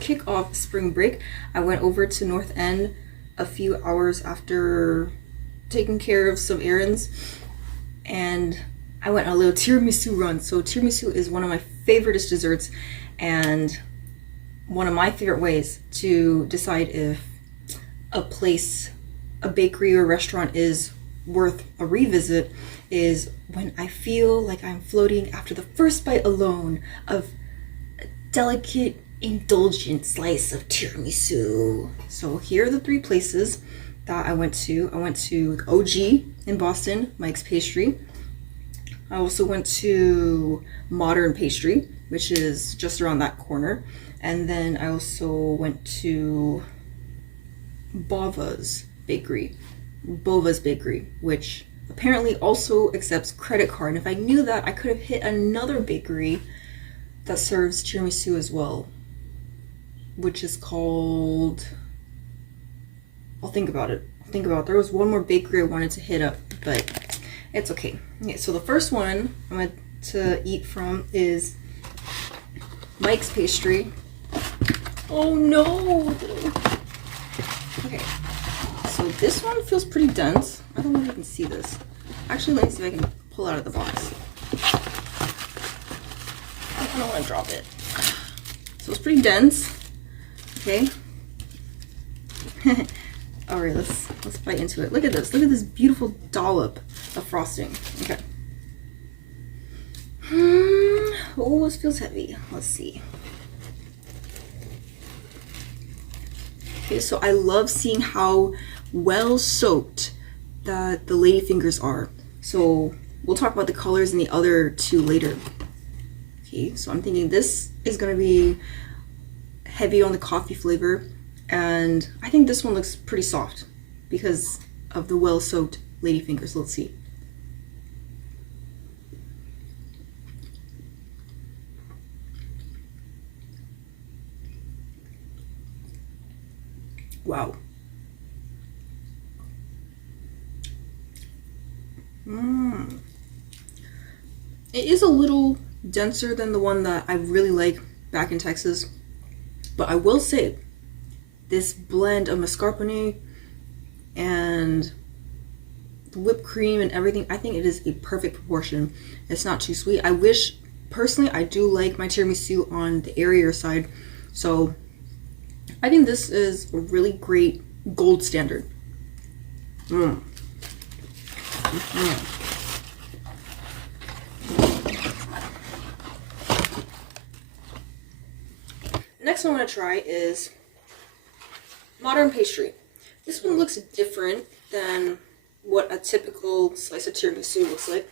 kick off spring break, I went over to North End a few hours after taking care of some errands, and I went on a little tiramisu run. So tiramisu is one of my favorite desserts, and one of my favorite ways to decide if a place, a bakery or restaurant is worth a revisit is when I feel like I'm floating after the first bite alone of a delicate, indulgent slice of tiramisu. So here are the three places that I went to. I went to OG in Boston, Mike's Pastry. I also went to Modern Pastry, which is just around that corner. And then I also went to Bova's Bakery, which apparently also accepts credit card. And if I knew that, I could have hit another bakery that serves tiramisu as well, which is called, I'll think about it. There was one more bakery I wanted to hit up, but it's okay. Okay, so the first one I went to eat from is Mike's Pastry. Oh no! Okay, so this one feels pretty dense. I don't know if you can see this. Actually, let me see if I can pull out of the box. I don't want to drop it. So it's pretty dense. Okay. All right, let's bite into it. Look at this. Look at this beautiful dollop of frosting. Okay. Oh, this feels heavy. Let's see. Okay, so I love seeing how well soaked that the ladyfingers are. So we'll talk about the colors in the other two later. Okay, so I'm thinking this is gonna be heavy on the coffee flavor, and I think this one looks pretty soft because of the well soaked ladyfingers. Let's see. Wow. It is a little denser than the one that I really like back in Texas, but I will say this blend of mascarpone and the whipped cream and everything, I think it is a perfect proportion. It's not too sweet. I wish, personally, I do like my tiramisu on the airier side, so I think this is a really great gold standard. Next one I want to try is Modern Pastry. This one looks different than what a typical slice of tiramisu looks like.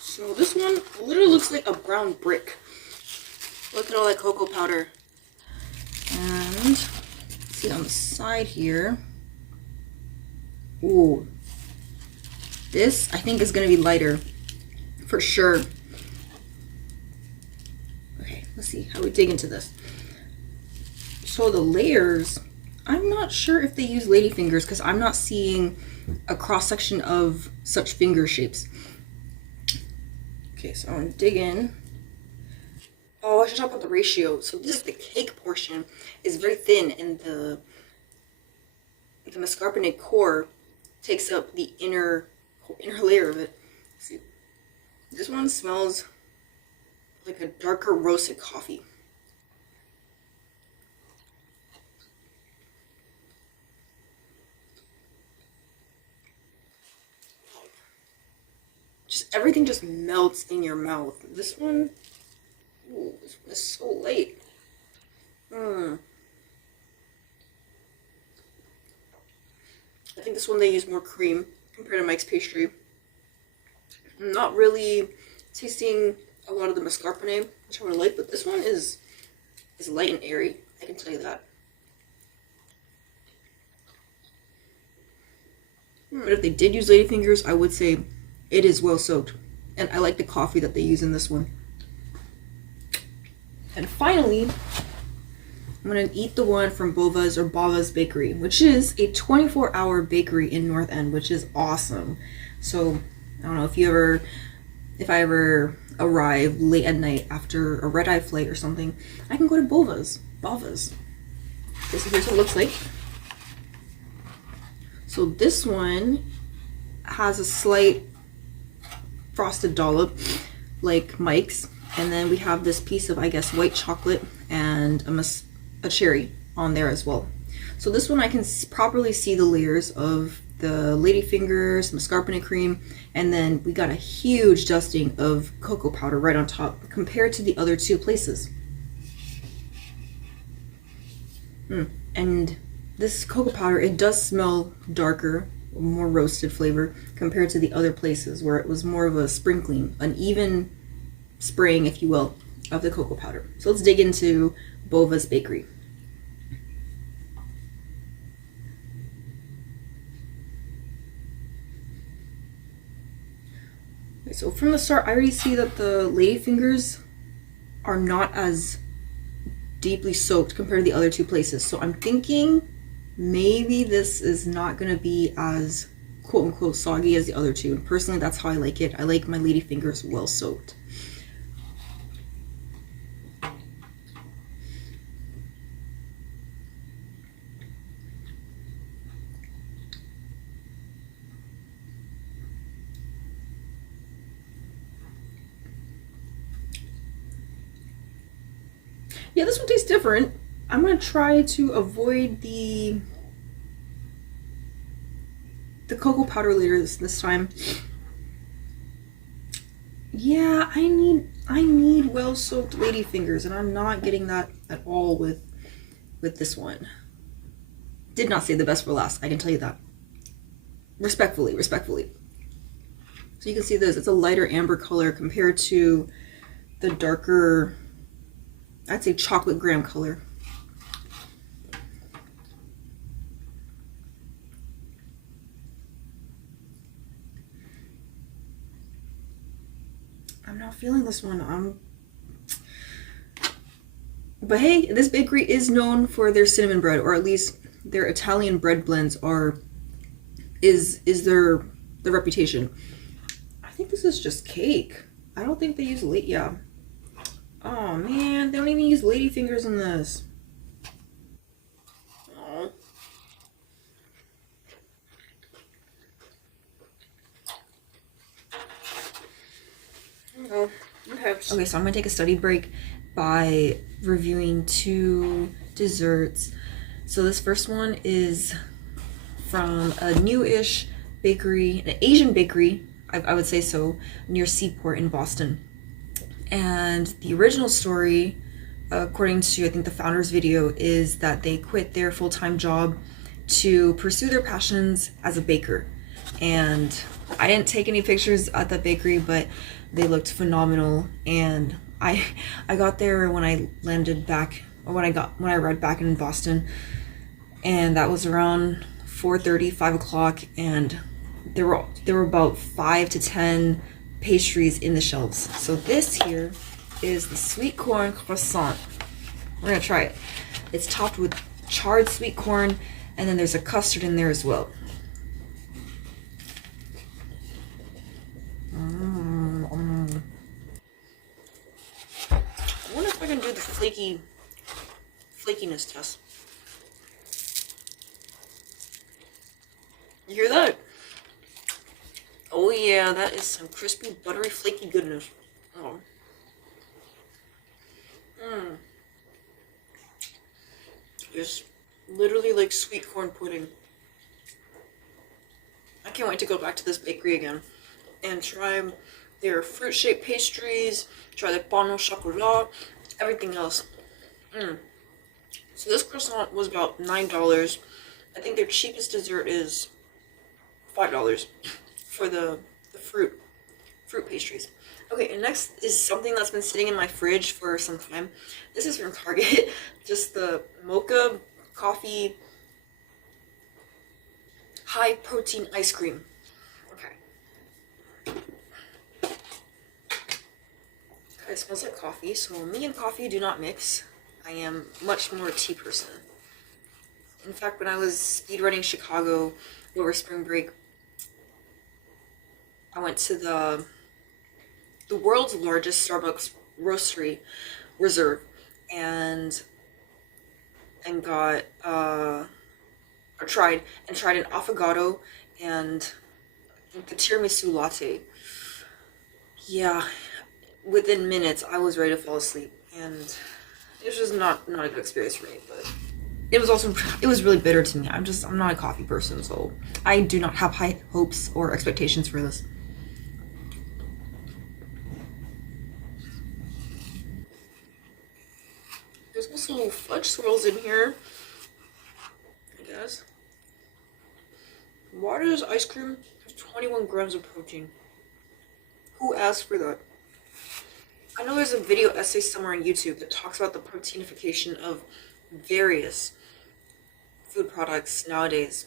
So this one literally looks like a brown brick. Look at all that cocoa powder. And see on the side here. Ooh. This I think is gonna be lighter for sure. Okay, let's see how we dig into this. So the layers, I'm not sure if they use ladyfingers because I'm not seeing a cross section of such finger shapes. Okay, so I'm gonna dig in. Oh, I should talk about the ratio. So this, the cake portion is very thin, and the mascarpone core takes up the inner layer of it. See, this one smells like a darker roasted coffee. Just everything just melts in your mouth. This one, ooh, this one is so light. I think this one they use more cream compared to Mike's Pastry. I'm not really tasting a lot of the mascarpone, which I would like, but this one is light and airy. I can tell you that. But if they did use ladyfingers, I would say it is well soaked. And I like the coffee that they use in this one. And finally, I'm going to eat the one from Bova's Bakery, which is a 24-hour bakery in North End, which is awesome. So, I don't know if you ever if I ever arrive late at night after a red-eye flight or something, I can go to Bava's. Okay, so here's what it looks like. So this one has a slight frosted dollop like Mike's, and then we have this piece of, I guess, white chocolate and a cherry on there as well. So this one I can properly see the layers of the ladyfingers, mascarpone cream, and then we got a huge dusting of cocoa powder right on top compared to the other two places. And this cocoa powder, it does smell darker, more roasted flavor compared to the other places where it was more of a sprinkling, an even spraying, if you will, of the cocoa powder. So let's dig into Bova's Bakery. Okay, so from the start, I already see that the ladyfingers are not as deeply soaked compared to the other two places. So I'm thinking maybe this is not going to be as quote unquote soggy as the other two. And personally, that's how I like it. I like my ladyfingers well soaked. Yeah, this one tastes different. I'm gonna try to avoid the cocoa powder later this time. Yeah, I need well soaked ladyfingers, and I'm not getting that at all with this one. Did not say the best for last, I can tell you that. Respectfully. So you can see this, it's a lighter amber color compared to the darker, I'd say chocolate graham color. I'm not feeling this one. But hey, this bakery is known for their cinnamon bread, or at least their Italian bread blends is their reputation. I think this is just cake. I don't think they use yeah. Oh man, they don't even use ladyfingers in this. Oh. Oh, okay, so I'm gonna take a study break by reviewing 2 desserts. So this first one is from a new-ish bakery, an Asian bakery, I would say so, near Seaport in Boston. And the original story, according to I think the founder's video, is that they quit their full-time job to pursue their passions as a baker. And I didn't take any pictures at the bakery, but they looked phenomenal. And I got there when I landed back, or when I arrived back in Boston, and that was around 4:30, 5 o'clock, and there were about 5 to 10 pastries in the shelves. So this here is the sweet corn croissant. We're gonna try it. It's topped with charred sweet corn, and then there's a custard in there as well. I wonder if I can do the flakiness test. You hear that? Oh yeah, that is some crispy, buttery, flaky goodness. Oh. It's literally like sweet corn pudding. I can't wait to go back to this bakery again and try their fruit-shaped pastries, try the pain au chocolat, everything else. So this croissant was about $9. I think their cheapest dessert is $5 for the fruit pastries. Okay, and next is something that's been sitting in my fridge for some time. This is from Target, just the mocha coffee high protein ice cream. Okay, it smells like coffee, so me and coffee do not mix. I am much more a tea person. In fact, when I was speedrunning Chicago over spring break, I went to the the world's largest Starbucks roastery reserve, and got or tried an affogato and the tiramisu latte. Yeah, within minutes I was ready to fall asleep, and it was just not a good experience for me. But it was really bitter to me. I'm not a coffee person, so I do not have high hopes or expectations for this. There's also little fudge swirls in here, I guess. Why does ice cream have 21 grams of protein? Who asked for that? I know there's a video essay somewhere on YouTube that talks about the proteinification of various food products nowadays.